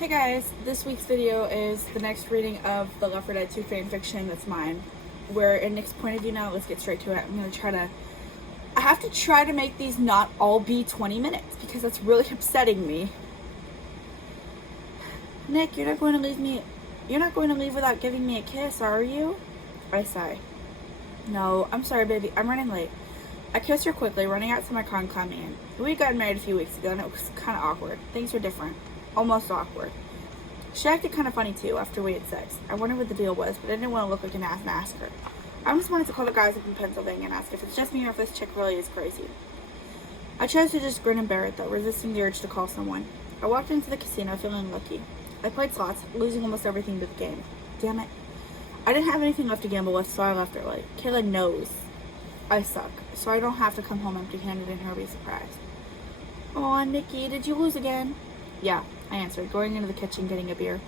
Hey guys, this week's video is the next reading of the Left 4 Dead 2 fanfiction. That's mine. We're in Nick's point of view now. Let's get straight to it. I have to try to make these not all be 20 minutes because that's really upsetting me. Nick, you're not going to leave without giving me a kiss, are you? I sigh. No, I'm sorry baby, I'm running late. I kissed her quickly, running out to my car and climbing in. We got married a few weeks ago and it was kind of awkward. Things were different. Almost awkward. She acted kind of funny too after we had sex. I wondered what the deal was, but I didn't want to look like an ass and ask her. I just wanted to call the guys up in Pennsylvania and ask if it's just me or if this chick really is crazy. I chose to just grin and bear it though, resisting the urge to call someone. I walked into the casino feeling lucky. I played slots, losing almost everything but the game. Damn it. I didn't have anything left to gamble with, so I left early. Kayla knows I suck, so I don't have to come home empty-handed and her be surprised. Aw, Nikki, did you lose again? Yeah, I answered, going into the kitchen getting a beer.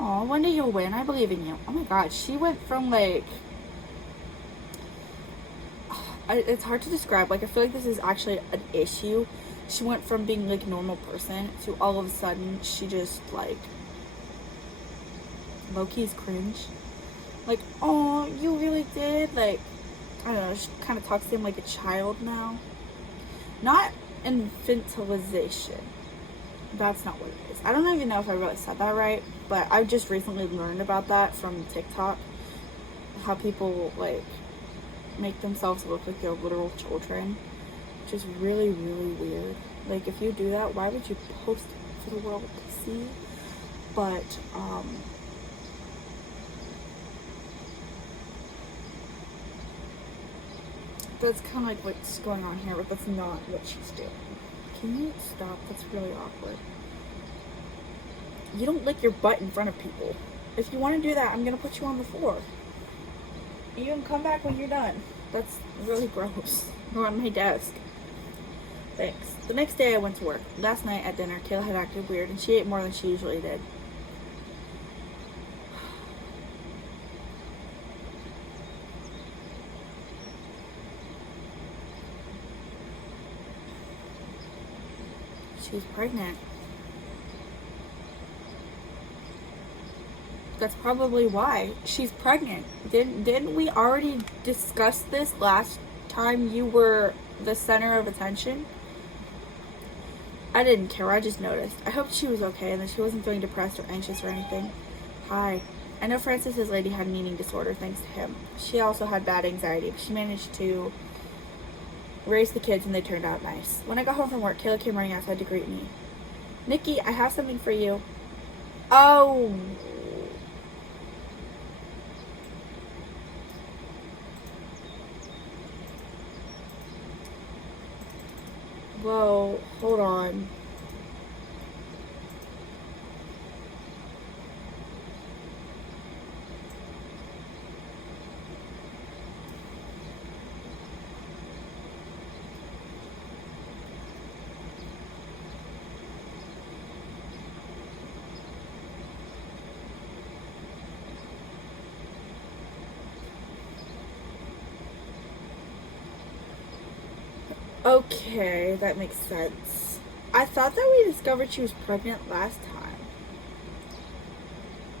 Aw, one day you'll win. I believe in you. Oh my god, she went from it's hard to describe. I feel like this is actually an issue. She went from being a normal person to all of a sudden she just low-key's cringe. Oh, you really did? I don't know, she kind of talks to him like a child now. Not infantilization. That's not what it is. I don't even know if I really said that right, but I just recently learned about that from TikTok. How people make themselves look like they're literal children, which is really, really weird. If you do that, why would you post it for the world to see? But that's kind of what's going on here, but that's not what she's doing. Can you stop? That's really awkward. You don't lick your butt in front of people. If you want to do that, I'm going to put you on the floor. You can come back when you're done. That's really gross. Or on my desk. Thanks. The next day I went to work. Last night at dinner, Kayla had acted weird and she ate more than she usually did. She's pregnant. That's probably why. She's pregnant. Didn't we already discuss this last time you were the center of attention? I didn't care. I just noticed. I hoped she was okay and that she wasn't feeling depressed or anxious or anything. Hi. I know Francis's lady had an eating disorder thanks to him. She also had bad anxiety, but she managed to raised the kids and they turned out nice. When I got home from work, Kayla came running outside to greet me. Nikki, I have something for you. Oh. Whoa, hold on. Okay, that makes sense. I thought that we discovered she was pregnant last time.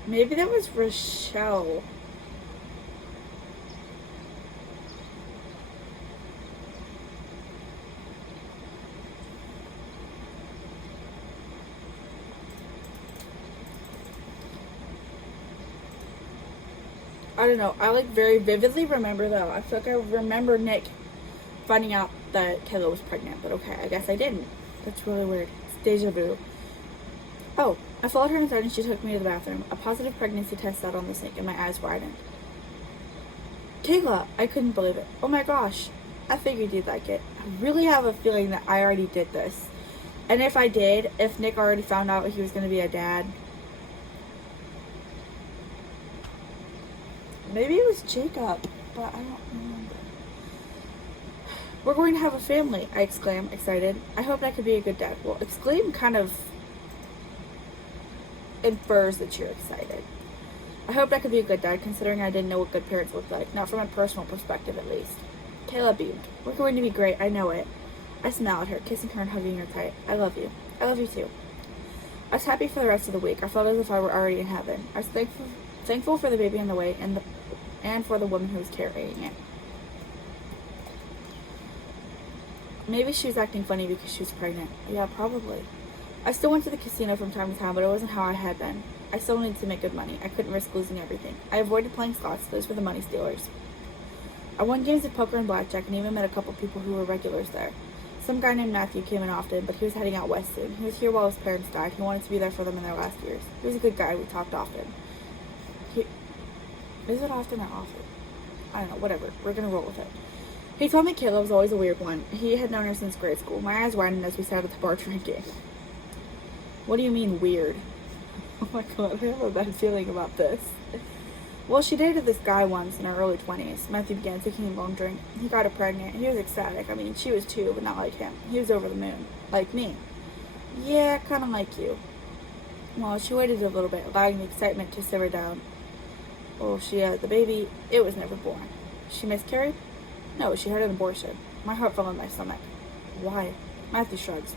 Maybe that was Rochelle. I don't know. I very vividly remember though. I feel like I remember Nick finding out that Kayla was pregnant, but okay, I guess I didn't. That's really weird. It's deja vu. Oh, I followed her inside and she took me to the bathroom. A positive pregnancy test out on the sink and my eyes widened. Kayla! I couldn't believe it. Oh my gosh. I figured you'd like it. I really have a feeling that I already did this. And if I did, if Nick already found out he was going to be a dad, maybe it was Jacob, but I don't remember. We're going to have a family, I exclaim, excited. I hoped I could be a good dad. Well, exclaim kind of infers that you're excited. I hoped I could be a good dad, considering I didn't know what good parents looked like, not from a personal perspective at least. Kayla beamed. We're going to be great, I know it. I smile at her, kissing her and hugging her tight. I love you. I love you too. I was happy for the rest of the week. I felt as if I were already in heaven. I was thankful for the baby on the way and for the woman who was carrying it. Maybe she was acting funny because she was pregnant. Yeah, probably. I still went to the casino from time to time, but it wasn't how I had been. I still needed to make good money. I couldn't risk losing everything. I avoided playing slots. Those were the money stealers. I won games of poker and blackjack and even met a couple people who were regulars there. Some guy named Matthew came in often, but he was heading out west soon. He was here while his parents died. He wanted to be there for them in their last years. He was a good guy. We talked often. Is it often or often? I don't know. Whatever. We're going to roll with it. He told me Kayla was always a weird one. He had known her since grade school. My eyes widened as we sat at the bar drinking. What do you mean, weird? Oh my god, I have a bad feeling about this. Well, she dated this guy once in her early 20s. Matthew began taking a long drink. He got her pregnant. He was ecstatic. I mean, she was too, but not like him. He was over the moon. Like me. Yeah, kind of like you. Well, she waited a little bit, allowing the excitement to simmer down. Well, she had the baby. It was never born. She miscarried? No, she had an abortion. My heart fell in my stomach. Why? Matthew shrugs.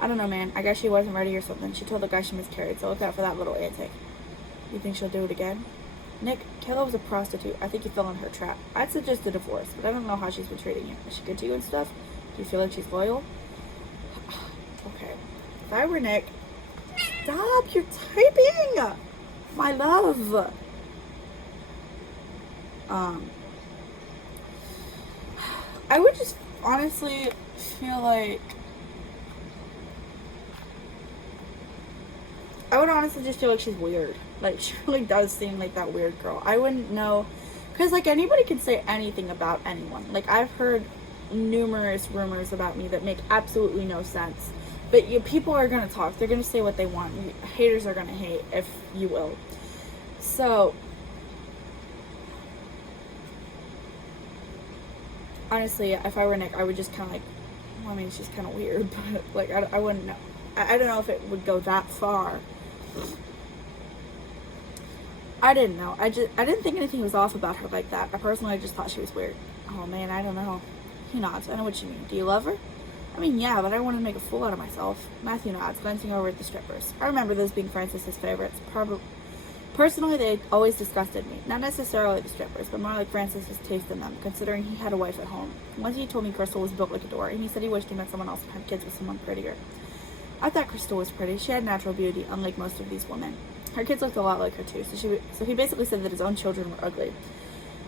I don't know, man. I guess she wasn't ready or something. She told the guy she miscarried, so look out for that little antic. You think she'll do it again? Nick, Kayla was a prostitute. I think you fell in her trap. I'd suggest a divorce, but I don't know how she's been treating you. Is she good to you and stuff? Do you feel like she's loyal? Okay. If I were Nick... Stop! You're typing! My love! I would just honestly feel like... I would honestly just feel like she's weird. Like, she really does seem like that weird girl. I wouldn't know... Because, like, anybody can say anything about anyone. Like, I've heard numerous rumors about me that make absolutely no sense. But people are going to talk. They're going to say what they want. Haters are going to hate, if you will. So... honestly, if I were Nick, I would just kind of like... Well, I mean, she's kind of weird, but, like, I wouldn't know. I don't know if it would go that far. I didn't know. I didn't think anything was off about her like that. I personally just thought she was weird. Oh man, I don't know. He nods. I know what you mean. Do you love her? I mean, yeah, but I don't want to make a fool out of myself. Matthew nods, glancing over at the strippers. I remember those being Francis's favorites. Personally, they always disgusted me. Not necessarily the strippers, but more like Francis's taste in them, considering he had a wife at home. Once he told me Crystal was built like a door, and he said he wished he met someone else and had kids with someone prettier. I thought Crystal was pretty. She had natural beauty, unlike most of these women. Her kids looked a lot like her too, so he basically said that his own children were ugly.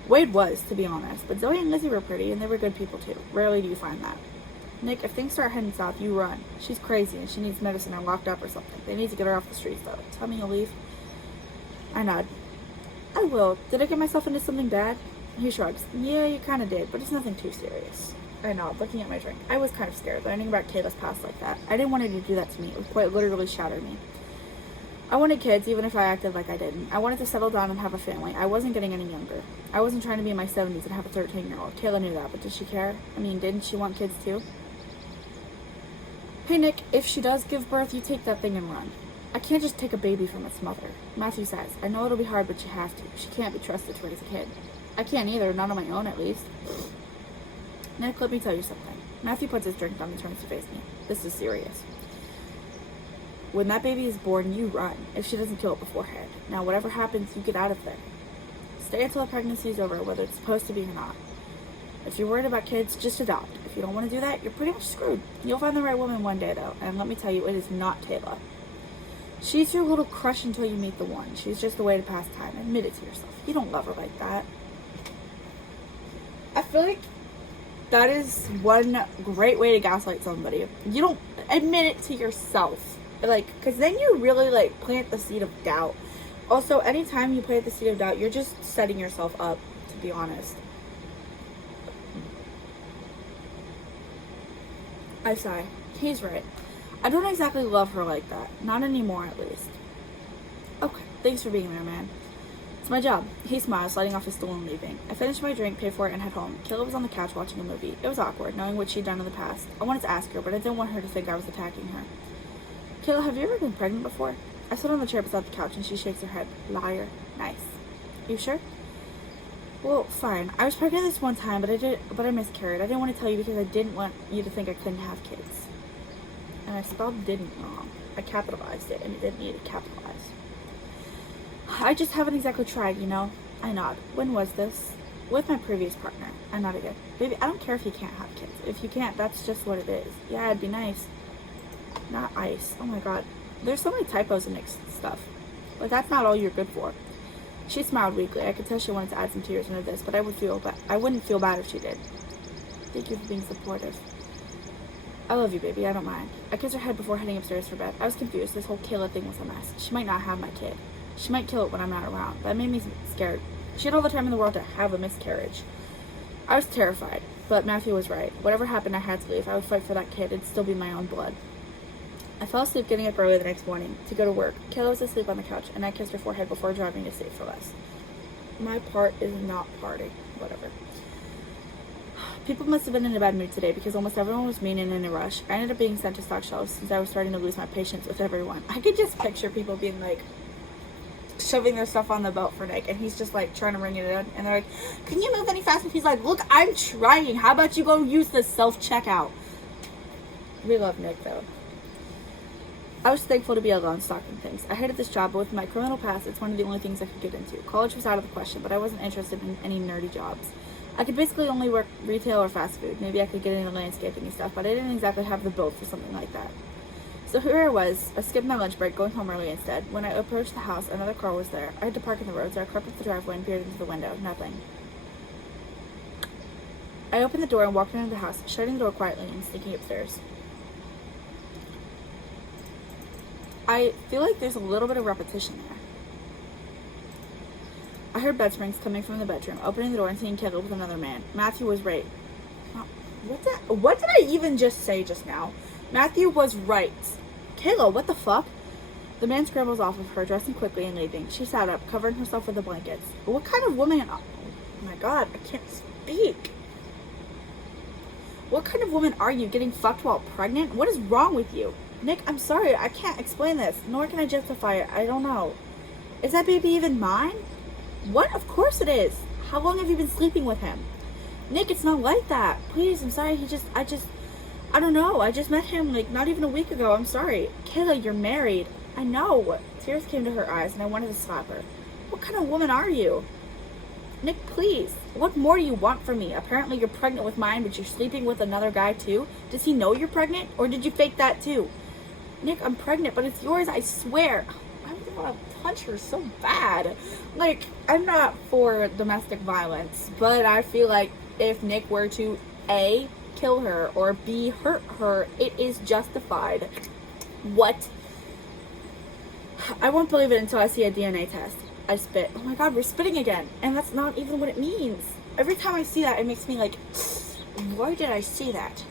Wade was, to be honest, but Zoe and Lizzie were pretty, and they were good people too. Rarely do you find that. Nick, if things start heading south, you run. She's crazy, and she needs medicine or locked up or something. They need to get her off the streets, though. Tell me you'll leave. I nod. I will. Did I get myself into something bad? He shrugs. Yeah, you kind of did, but it's nothing too serious. I nod, looking at my drink. I was kind of scared, learning about Kayla's past like that. I didn't want her to do that to me. It would quite literally shatter me. I wanted kids, even if I acted like I didn't. I wanted to settle down and have a family. I wasn't getting any younger. I wasn't trying to be in my 70s and have a 13-year-old. Kayla knew that, but did she care? I mean, didn't she want kids too? Hey, Nick, if she does give birth, you take that thing and run. I can't just take a baby from its mother. Matthew says, I know it'll be hard, but you have to. She can't be trusted to raise a kid. I can't either, not on my own at least. Nick, let me tell you something. Matthew puts his drink down and turns to face me. This is serious. When that baby is born, you run, if she doesn't kill it beforehand. Now, whatever happens, you get out of there. Stay until the pregnancy is over, whether it's supposed to be or not. If you're worried about kids, just adopt. If you don't want to do that, you're pretty much screwed. You'll find the right woman one day, though, and let me tell you, it is not Kayla. She's your little crush until you meet the one. She's just a way to pass time. Admit it to yourself. You don't love her like that. I feel like that is one great way to gaslight somebody. You don't admit it to yourself. Like, because then you really, like, plant the seed of doubt. Also, anytime you plant the seed of doubt, you're just setting yourself up, to be honest. I sigh. He's right. I don't exactly love her like that. Not anymore, at least. Okay, thanks for being there, man. It's my job. He smiles, sliding off his stool and leaving. I finished my drink, paid for it, and head home. Kayla was on the couch watching a movie. It was awkward, knowing what she'd done in the past. I wanted to ask her, but I didn't want her to think I was attacking her. Kayla, have you ever been pregnant before? I sit on the chair beside the couch, and she shakes her head. Liar. Nice. You sure? Well, fine. I was pregnant this one time, but I miscarried. I didn't want to tell you because I didn't want you to think I couldn't have kids. And I spelled didn't wrong. I capitalized it, and it didn't need to capitalize. I just haven't exactly tried, you know? I nod. When was this? With my previous partner. I nod again. Baby, I don't care if you can't have kids. If you can't, that's just what it is. Yeah, it'd be nice. Not ice. Oh my god. There's so many typos in Nick's stuff. But that's not all you're good for. She smiled weakly. I could tell she wanted to add some tears into this, but I wouldn't feel bad if she did. Thank you for being supportive. I love you, baby. I don't mind. I kissed her head before heading upstairs for bed. I was confused. This whole Kayla thing was a mess. She might not have my kid. She might kill it when I'm not around. That made me scared. She had all the time in the world to have a miscarriage. I was terrified, but Matthew was right. Whatever happened, I had to leave. I would fight for that kid. It'd still be my own blood. I fell asleep getting up early the next morning to go to work. Kayla was asleep on the couch, and I kissed her forehead before driving to Save for Less. My part is not party. Whatever. People must have been in a bad mood today because almost everyone was mean and in a rush. I ended up being sent to stock shelves since I was starting to lose my patience with everyone. I could just picture people being like, shoving their stuff on the belt for Nick, and he's just like trying to ring it in, and they're like, can you move any faster? He's like, look, I'm trying. How about you go use the self-checkout? We love Nick, though. I was thankful to be alone stocking things. I hated this job, but with my criminal past, it's one of the only things I could get into. College was out of the question, but I wasn't interested in any nerdy jobs. I could basically only work retail or fast food. Maybe I could get into landscaping and stuff, but I didn't exactly have the build for something like that. So here I was. I skipped my lunch break, going home early instead. When I approached the house, another car was there. I had to park in the road, so I crept up the driveway and peered into the window. Nothing. I opened the door and walked into the house, shutting the door quietly and sneaking upstairs. I feel like there's a little bit of repetition there. I heard bed springs coming from the bedroom, opening the door and seeing Kayla with another man. Matthew was right. What did I even just say just now? Matthew was right. Kayla, what the fuck? The man scrambles off of her, dressing quickly and leaving. She sat up, covering herself with the blankets. What kind of woman... Oh my god, I can't speak. What kind of woman are you, getting fucked while pregnant? What is wrong with you? Nick, I'm sorry, I can't explain this, nor can I justify it. I don't know. Is that baby even mine? What? Of course it is. How long have you been sleeping with him? Nick, it's not like that. Please, I'm sorry, I don't know. I just met him, like, not even a week ago. I'm sorry. Kayla, you're married. I know. Tears came to her eyes, and I wanted to slap her. What kind of woman are you? Nick, please. What more do you want from me? Apparently you're pregnant with mine, but you're sleeping with another guy, too? Does he know you're pregnant, or did you fake that, too? Nick, I'm pregnant, but it's yours, I swear. I would want to punch her so bad. Like, I'm not for domestic violence, but I feel like if Nick were to, A, kill her, or B, hurt her, it is justified. What? I won't believe it until I see a DNA test. I spit. Oh my god, we're spitting again. And that's not even what it means. Every time I see that, it makes me like, why did I see that?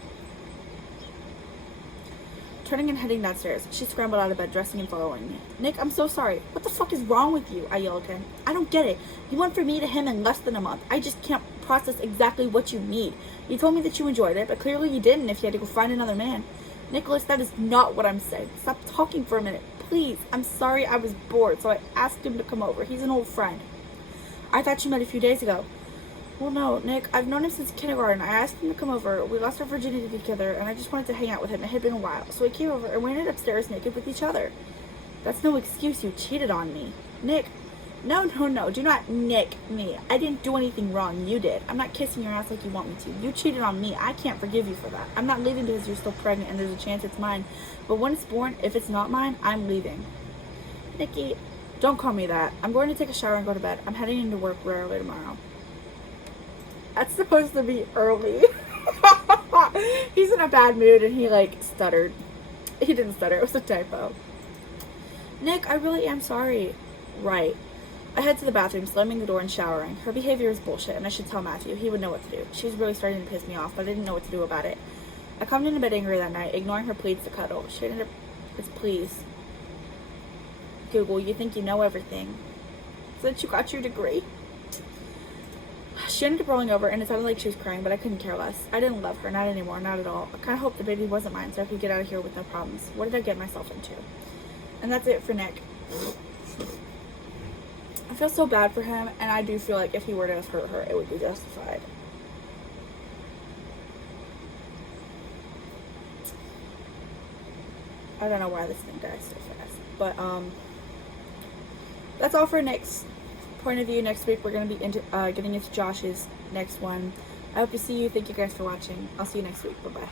Turning and heading downstairs, she scrambled out of bed, dressing and following me. Nick, I'm so sorry. What the fuck is wrong with you? I yell again. I don't get it. You went from me to him in less than a month. I just can't process exactly what you need. You told me that you enjoyed it, but clearly you didn't if you had to go find another man. Nicholas, that is not what I'm saying. Stop talking for a minute. Please. I'm sorry, I was bored, so I asked him to come over. He's an old friend. I thought you met a few days ago. Well, no, Nick, I've known him since kindergarten. I asked him to come over. We lost our virginity together, and I just wanted to hang out with him. It had been a while. So he came over, and we ended upstairs naked with each other. That's no excuse. You cheated on me. Nick, no. Do not Nick me. I didn't do anything wrong. You did. I'm not kissing your ass like you want me to. You cheated on me. I can't forgive you for that. I'm not leaving because you're still pregnant, and there's a chance it's mine. But when it's born, if it's not mine, I'm leaving. Nikki, don't call me that. I'm going to take a shower and go to bed. I'm heading into work early tomorrow. That's supposed to be early. He's in a bad mood and he like stuttered. He didn't stutter, it was a typo. Nick, I really am sorry. Right. I head to the bathroom, slamming the door and showering. Her behavior is bullshit and I should tell Matthew. He would know what to do. She was really starting to piss me off, but I didn't know what to do about it. I climbed into bed angry that night, ignoring her pleas to cuddle. She ended up, it's please. Google, you think you know everything. Since you got your degree. She ended up rolling over, and it sounded like she was crying, but I couldn't care less. I didn't love her, not anymore, not at all. I kind of hoped the baby wasn't mine, so I could get out of here with no problems. What did I get myself into? And that's it for Nick. I feel so bad for him, and I do feel like if he were to have hurt her, it would be justified. I don't know why this thing dies so fast. But, that's all for next point of view. Next week, we're going to be getting into Josh's next one. I hope to see you. Thank you guys for watching. I'll see you next week. Bye-bye.